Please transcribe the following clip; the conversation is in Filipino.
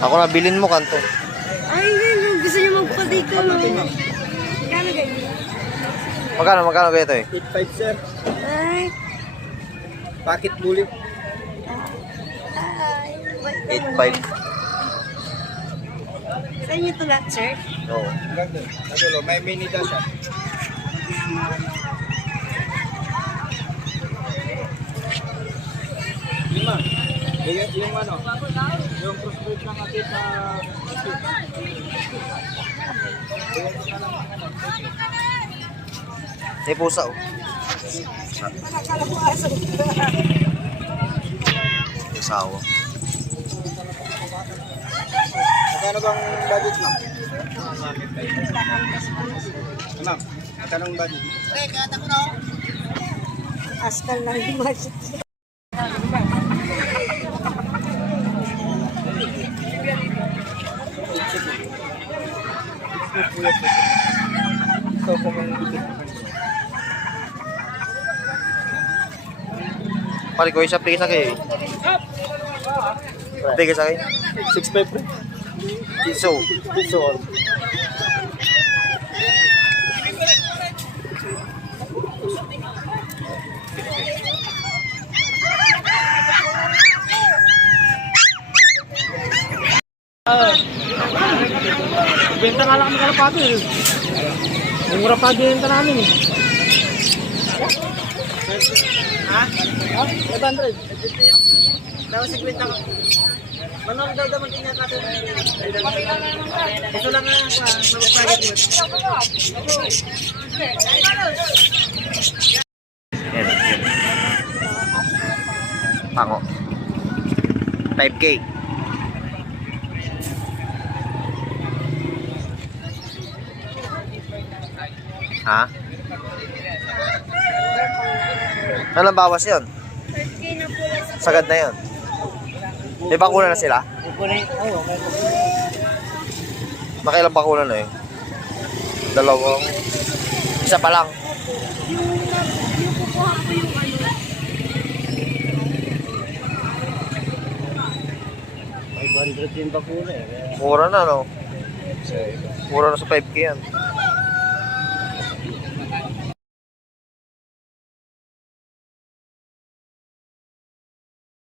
Ako na bilin mo kanto. Ay, gusto niyo magpatay ko. Magkano ganyan? Magkano kayo ito eh? 8.5 sir. Ay. Packet bullet. Ay. 8.5. Saan niyo ito lahat, sir? Oo. Nagulo, may mini dash siya. Lima. Yung ano? Yung crossbreed ng atin sa... May pusa oh. Asawa. Magkano bang budget mo? Ma'am, magkano ang budget? Askal lang yung budget. Pare ko isa pigil sa kayo. Pigil sa kayo. 6.5 pre. Piso. Piso. Benta nga lang kami kalapati eh. Yung mura pa binenta namin eh. Ha? 500. Daw 50 ka. Manong daw daw maging natin. Ito lang nga mag-private mo. Yan. Pango. 5K. Ha? Ano bawas yun? 30K na po lang sa Sagad na yun. May bakuna na sila? Oo, may Nakailang bakuna na eh? Dalawang. Isa pa lang. yung kukuha ko yung ano. 500 yung bakuna eh. Mura na no? Mura na sa 5K yan.